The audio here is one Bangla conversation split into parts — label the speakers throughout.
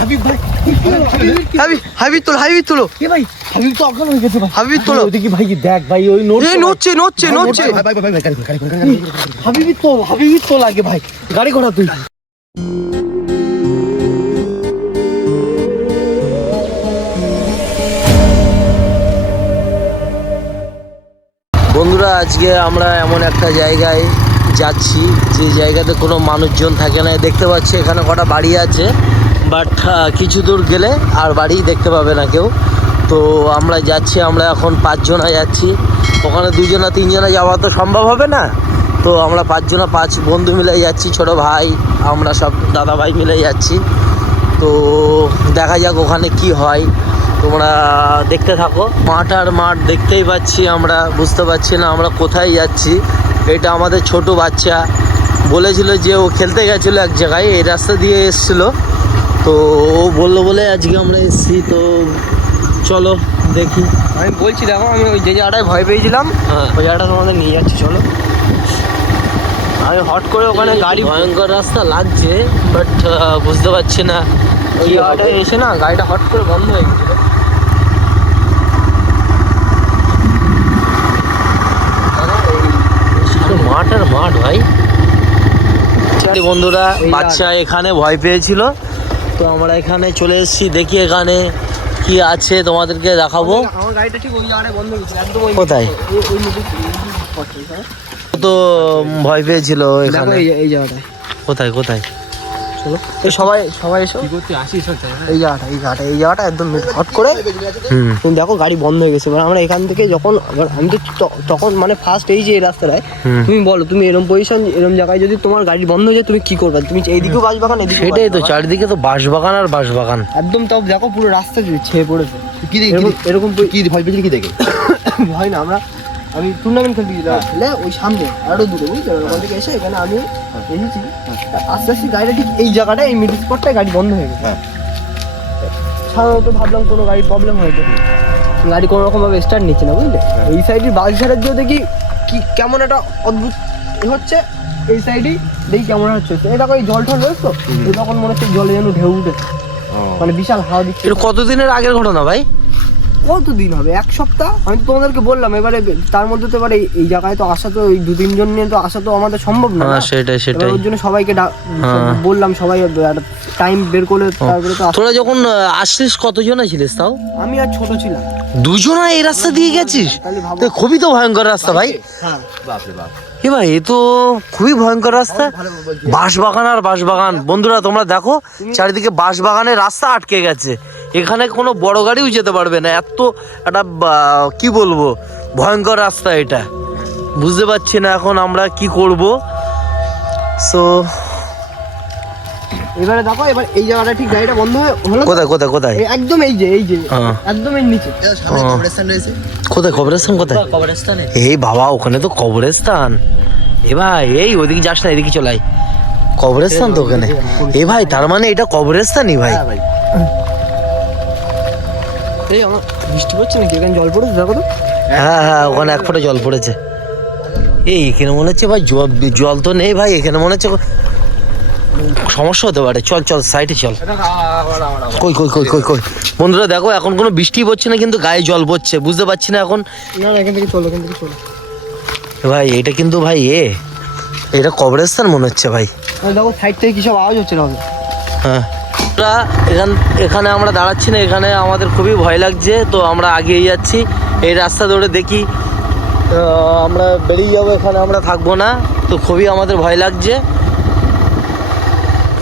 Speaker 1: হাবিব ভাই
Speaker 2: হাবিব হাবিব তোলো হাবিব তোলো।
Speaker 1: ভাই হাবিব তো অজ্ঞান হয়ে গেছে ভাই।
Speaker 2: হাবিব তোলো।
Speaker 1: ওদিকে ভাই দেখ ভাই ওই
Speaker 2: নড়ছে
Speaker 1: তো হাবিবি তো লাগে ভাই। গাড়ি ঘোড়া তুই।
Speaker 2: বন্ধুরা আজকে আমরা এমন একটা জায়গায় যাচ্ছি, যে জায়গাতে কোনো মানুষজন থাকে না। দেখতে পাচ্ছি এখানে কটা বাড়ি আছে বাট কিছু দূর গেলে আর বাড়ি দেখতে পাবে না কেউ। তো আমরা যাচ্ছি, আমরা এখন পাঁচজনা যাচ্ছি। ওখানে দুজনা, তিনজনা যাওয়া তো সম্ভব হবে না। তো আমরা পাঁচজনা, পাঁচ বন্ধু মিলে যাচ্ছি, ছোট ভাই, আমরা সব দাদা ভাই মিলে যাচ্ছি। তো দেখা যাক ওখানে কি হয়। তোমরা দেখতে থাকো। মাঠ আর মাঠ দেখতেই পাচ্ছি আমরা, বুঝতে পারছি না আমরা কোথায় যাচ্ছি। এটা আমাদের ছোট বাচ্চা। বলেছিল যে ও খেলতে গেছিল এক জায়গায় এই রাস্তা দিয়ে এসেছিল। তো ও বলল বলে আজকে আমরা এসেছি তো চলো দেখি।
Speaker 3: আমি বলছি দেখো আমি ওই যে জায়গাটায় ভয় পেয়েছিলাম
Speaker 2: হ্যাঁ।
Speaker 3: ওই জায়গাটা তোমাদের নিয়ে যাচ্ছি চলো। আমি হট করে ওখানে গাড়ি
Speaker 2: ভয়ঙ্কর রাস্তা লাগছে বাট বুঝতে পারছি না।
Speaker 3: ওই জায়গাটায় এসে না গাড়িটা হট করে বন্ধ হয়ে গেছিল
Speaker 2: শুধু মাঠ আর মাঠ ভাই আরে বন্ধুরা বাচ্চা এখানে ভয় পেয়েছিল। তো আমরা এখানে চলে এসেছি দেখি এখানে কি আছে তোমাদেরকে দেখাবো।
Speaker 3: আমার গাড়িটা ঠিক ওই জায়গাটায় বন্ধ একদম
Speaker 2: কোথায়? তো ভয় পেয়েছিল এখানে।
Speaker 3: এই জায়গাটায়।
Speaker 2: কোথায় কোথায়?
Speaker 3: চলো এই সবাই সবাই এসো। এই জায়গাটা এই জায়গাটা এই জায়গাটা একদম হট করে তুমি দেখো গাড়ি বন্ধ হয়ে গেছে। এবার আমরা এখান থেকে যখন আমি তো তখন মানে ফার্স্ট এই যে এই রাস্তাটায় তুমি বলো তুমি এরকম পজিশন এরকম জায়গায় যদি তোমার গাড়ি বন্ধ হয়ে যায় তুমি কি করবে? তুমি এইদিকেও বাস বাগান এদিকে
Speaker 2: সেটাই তো চারিদিকে তো বাঁশবাগান আর বাঁশবাগান।
Speaker 3: একদম তাও দেখো পুরো রাস্তা ছেয়ে পড়েছে।
Speaker 4: কি দেখি
Speaker 3: এরকম এরকম
Speaker 4: কি ভয় পেয়েছিলি কি দেখে?
Speaker 3: ভয় না আমরা আমি টুর্নামেন্ট খেলতে গেছিলাম খেলে ওই সামনে আরও দূরে পারো ওখান থেকে এসে এখানে আমি এসেছি। আস্তে আস্তে গাড়িটা ঠিক এই জায়গাটায় এই মিডিল স্পটটায় গাড়ি বন্ধ হয়ে গেছে।
Speaker 4: হ্যাঁ।
Speaker 3: সাধারণত ভাবলাম কোনো গাড়ির প্রবলেম হয়েছে গাড়ি কোনো রকম ভাবে স্টার্ট নিচ্ছে না বুঝলে? এই সাইডের বাস সাইডের দিয়ে দেখি কি কেমন একটা অদ্ভুত হচ্ছে। এই সাইডেই দেখি কেমন হচ্ছে। এই দেখো এই জল টল রয়েছে তো তখন মনে হচ্ছে জলে যেন ঢেউ উঠে মানে বিশাল হাওয়া দিচ্ছে।
Speaker 2: কতদিনের আগের ঘটনা ভাই?
Speaker 3: কত দিন হবে? এক সপ্তাহ? আমি তো তোমাদেরকে বললাম এবারে তার মধ্যে তো এবারে এই- জায়গায় তো আসা তো এই দু তিনজন নিয়ে তো আসা তো আমাদের সম্ভব না
Speaker 2: হ্যাঁ সেটাই সেটাই।
Speaker 3: ওর জন্য সবাইকে
Speaker 2: হ্যাঁ।
Speaker 3: বললাম সবাই টাইম বের করলে তারপরে তো
Speaker 2: তোরা যখন আসছিস কতজন ছিলিস তাও?
Speaker 3: আমি আর ছোট ছিলাম।
Speaker 2: দুজনা এই রাস্তা দিয়ে গেছিস? তো খুবই তো ভয়ঙ্কর রাস্তা ভাই।
Speaker 3: হ্যাঁ।
Speaker 2: এ ভাই এ তো খুবই ভয়ঙ্কর রাস্তা। বাঁশবাগান আর বাঁশবাগান। বন্ধুরা তোমরা দেখো চারিদিকে বাঁশবাগানের রাস্তা আটকে গেছে। এখানে কোনো বড় গাড়িও যেতে পারবে না। এত একটা বা- কি বলব ভয়ঙ্কর রাস্তা এটা। বুঝতে পারছি না এখন আমরা কি করব। সো
Speaker 3: এবারে দেখো এবার এই জায়গাটা ঠিক গাড়িটা বন্ধ হয়ে হলো
Speaker 2: কোথায় কোথায় কোথায়?
Speaker 3: একদম এই যে এই যে
Speaker 2: হ্যাঁ।
Speaker 3: একদম এর নিচে।
Speaker 2: কোথায় কবরস্থান কোথায়?
Speaker 1: কবরস্থানে?
Speaker 2: এই বাবা ওখানে তো কবরস্থান। এ ভাই এই ওদিকে যাস না এদিকে চলাই কবরস্থান তো ওখানে। এ ভাই তার মানে এটা কবরস্থানই ভাই।
Speaker 4: হ্যাঁ ভাই।
Speaker 3: এই আমার বৃষ্টি পড়ছে নাকি? এখানে জল পড়েছে দেখো তো।
Speaker 2: হ্যাঁ হ্যাঁ ওখানে এক ফোঁটা জল পড়েছে। এই এখানে মনে হচ্ছে ভাই জল জল তো নেই ভাই এখানে মনে হচ্ছে সমস্যা হতে পারে। চল চল সাইডে চল। কই কই কই কই কই? বন্ধুরা দেখো এখন কোনো বৃষ্টি পড়ছে না কিন্তু গায়ে জল পড়ছে। বুঝতে পারছি না এখন।
Speaker 3: না এখান থেকে চলো এখান থেকে চলো।
Speaker 2: ভাই এটা কিন্তু ভাই এ এটা কবরস্থান মনে হচ্ছে ভাই।
Speaker 3: দেখো সাইড থেকে কি সব আওয়াজ হচ্ছে না
Speaker 2: হ্যাঁ। আমরা এখান এখানে আমরা দাঁড়াচ্ছি না এখানে আমাদের খুবই ভয় লাগছে তো আমরা আগিয়ে যাচ্ছি। এই রাস্তা ধরে দেখি আমরা বেরিয়ে যাব এখানে আমরা থাকব না তো খুবই আমাদের ভয় লাগছে।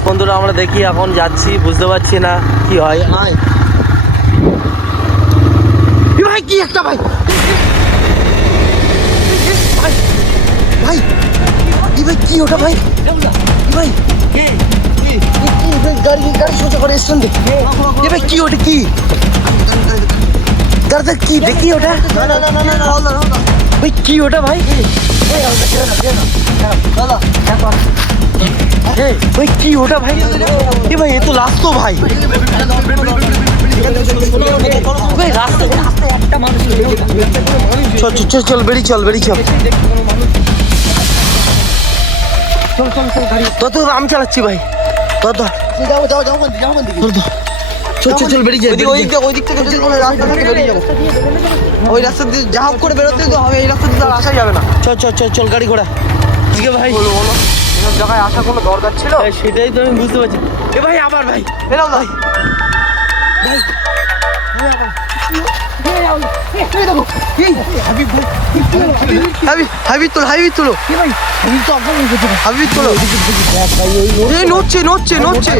Speaker 2: বন্ধুরা আমরা দেখি এখন যাচ্ছি বুঝতে পারছি না কি হয়। ভাই। কি একটা ভাই? ভাই ভাই কি ওটা ভাই? ভাই, গাড়ি গাড়ি সোজা করে এসছেন দেখি। এবার কি ওটা কি? দাদা কি দেখি ওটা? ভাই কি ওটা ভাই? ভাই কি ওটা ভাই? এ ভাই এ তো লাশ তো ভাই। চল চল চল বেড়ি চল বেরিয়ে চল চল। চল চল গাড়ি। তত আমি চালাচ্ছি ভাই। তত
Speaker 4: যাও যাও যাও বন্ধু যাও বন্ধু
Speaker 2: ধর ধর চল চল চল বেরিয়ে যাই
Speaker 3: ওই দিক ওই থেকে কোনো রাস্তা থেকে বেরিয়ে যাব। ওই রাস্তা দিয়ে যা হোক করে বেরোতে তো হবে এই রাস্তা দিয়ে আর আসা যাবে না।
Speaker 2: চল চল চল চল গাড়ি ঘোড়া। আজকে ভাই
Speaker 3: বলো বলো এসব জায়গায় আসা কোনো দরকার ছিল?
Speaker 2: সেটাই তো আমি বুঝতে পারছি। এ ভাই আবার ভাই।
Speaker 3: এলাম ভাই
Speaker 1: ভাই
Speaker 3: তোলো তোলো। নড়ছে নড়ছে নড়ছে।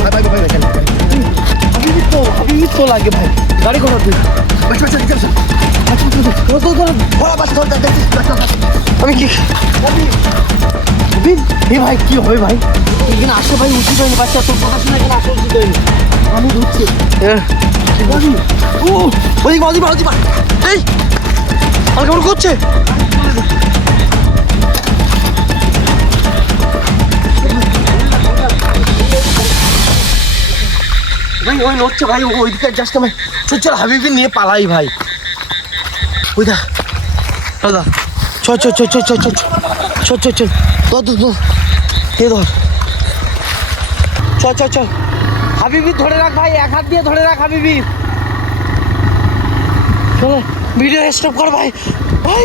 Speaker 1: তো লাগে ভাই গাড়ি
Speaker 3: আমি কি
Speaker 1: ভাই, কি হবে ভাই? আসে ভাই উচিত হয়নি বাচ্চা, তোর কথা শুনে আসে উচিত হয়নি আমি ঢুকছি
Speaker 3: ও ওদিক ওদিক ওদিক এই আমার কেমন করছে
Speaker 2: ভাই ওই নড়ছে ভাই ওইদিকে না ভাই চল চল হাবিবি নিয়ে পালাই ভাই ওই দা দাদা চল চল চল চল চল চল চল চল চল ধর ধর ধর এ ধর চল চল চল হাবিবি ধরে রাখ ভাই, এক হাত দিয়ে ধরে রাখ হাবিবি। ভিডিও স্টপ কর ভাই। ভাই